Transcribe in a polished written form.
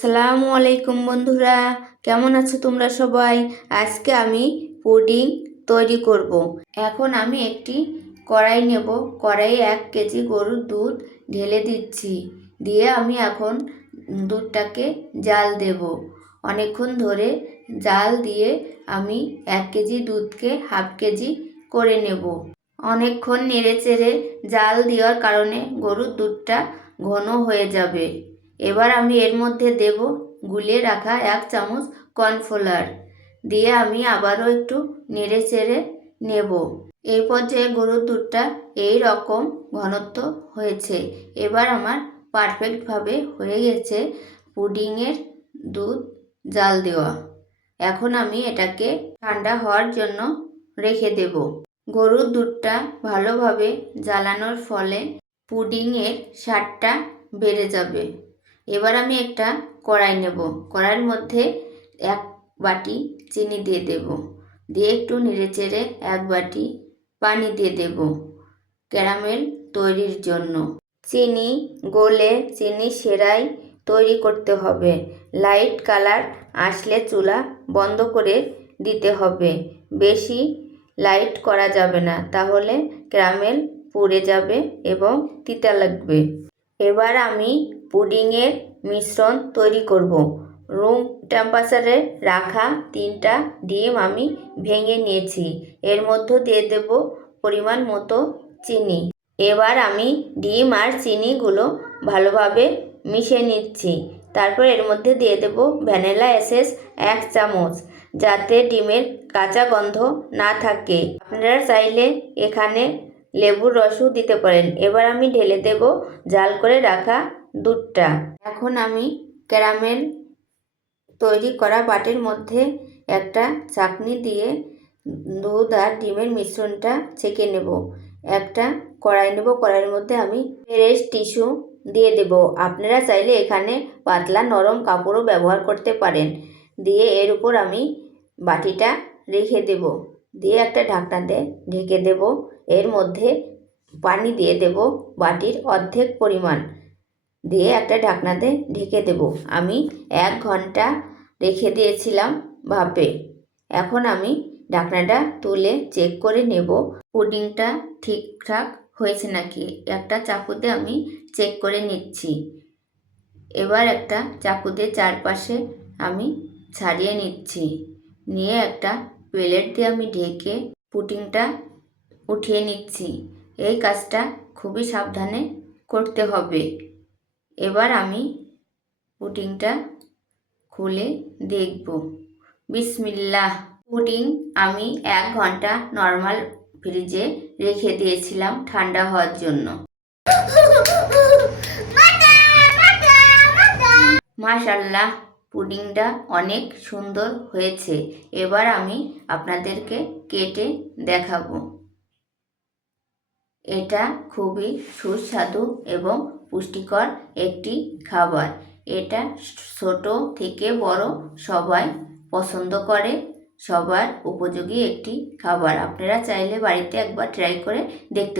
আসসালামু আলাইকুম বন্ধুরা, কেমন আছো তোমরা সবাই? আজকে আমি পুডিং তৈরি করব। এখন আমি একটি কড়াই নেব। কড়াইয়ে 1 কেজি গরুর দুধ ঢেলে দিচ্ছি। দিয়ে আমি এখন দুধটাকে জাল দেব। অনেকক্ষণ ধরে জাল দিয়ে আমি 1 কেজি দুধকে হাফ কেজি করে নেব। অনেকক্ষণ নেড়েচেড়ে জাল দেওয়ার কারণে গরুর দুধটা ঘন হয়ে যাবে। এবার আমি এর মধ্যে দেব গুলে রাখা 1 চামচ কর্নফ্লাওয়ার। দিয়ে আমি আবারও একটু নেড়েচেড়ে নেব। এই পর্যায়ে গরুর দুধটা এই রকম ঘনত্ব হয়েছে। এবার আমার পারফেক্টভাবে হয়ে গেছে পুডিংয়ের দুধ জাল দেওয়া। এখন আমি এটাকে ঠান্ডা হওয়ার জন্য রেখে দেব। গরুর দুধটা ভালোভাবে জ্বালানোর ফলে পুডিংয়ের স্বাদটা বেড়ে যাবে। এবার আমি একটা কড়াই নেব। কড়াইয়ের মধ্যে 1 বাটি চিনি দিয়ে দেব। দিয়ে একটু নেড়েচেড়ে 1 বাটি পানি দিয়ে দেব ক্যারামেল তৈরির জন্য। চিনি গলে চিনি সেরাই তৈরি করতে হবে। লাইট কালার আসলে চুলা বন্ধ করে দিতে হবে। বেশি লাইট করা যাবে না, তাহলে ক্যারামেল পুড়ে যাবে এবং তিতা লাগবে। এবার আমি পুডিংয়ের মিশ্রণ তৈরি করব। রুম টেম্পারেচারে রাখা 3টা ডিম আমি ভেঙে নিয়েছি। এর মধ্যে দিয়ে দেব পরিমাণ মতো চিনি। এবার আমি ডিম আর চিনিগুলো ভালোভাবে মিশিয়ে নিচ্ছি। তারপর এর মধ্যে দিয়ে দেব ভ্যানিলা এসেন্স 1 চামচ, যাতে ডিমের কাঁচা গন্ধ না থাকে। আপনারা চাইলে এখানে লেবুর রসও দিতে পারেন। এবার আমি ঢেলে দেব জাল করে রাখা দুধটা। এখন আমি ক্যারামেল তৈরি করা বাটির মধ্যে একটা চাকনি দিয়ে দুধ আর ডিমের মিশ্রণটা ছেঁকে নেব। একটা কড়াই নেব। কড়াইয়ের মধ্যে আমি ফ্রেশ টিস্যু দিয়ে দেব। আপনারা চাইলে এখানে পাতলা নরম কাপড়ও ব্যবহার করতে পারেন। দিয়ে এর উপর আমি বাটিটা রেখে দেব। দিয়ে একটা ঢাকনা দিয়ে ঢেকে দেব। এর মধ্যে পানি দিয়ে দেব বাটির অর্ধেক পরিমাণ। দিয়ে একটা ঢাকনা দিয়ে ঢেকে দেব। আমি 1 ঘন্টা রেখে দিয়েছিলাম ভাপে। এখন আমি ঢাকনাটা তুলে চেক করে নেব পুডিংটা ঠিকঠাক হয়েছে নাকি। একটা চাকুতে আমি চেক করে নিচ্ছি। এবার একটা চাকুতে চারপাশে আমি ছাড়িয়ে নিচ্ছি। নিয়ে একটা প্লেট দিয়ে আমি ঢেকে পুডিংটা উঠিয়ে নিচ্ছি। এই কাজটা খুবই সাবধানে করতে হবে। এবার আমি পুডিংটা খুলে দেখব। বিসমিল্লাহ। পুডিং আমি 1 ঘন্টা নর্মাল ফ্রিজে রেখে দিয়েছিলাম ঠান্ডা হওয়ার জন্য। মাশাআল্লাহ, পুডিংটা অনেক সুন্দর হয়েছে। এবার আমি আপনাদেরকে কেটে দেখাবো। এটা খুবই সুস্বাদু এবং পুষ্টিকর একটি খাবার। এটা ছোট থেকে বড় সবাই পছন্দ করে। সবার উপযোগী একটি খাবার। আপনারা চাইলে বাড়িতে একবার ট্রাই করে দেখতে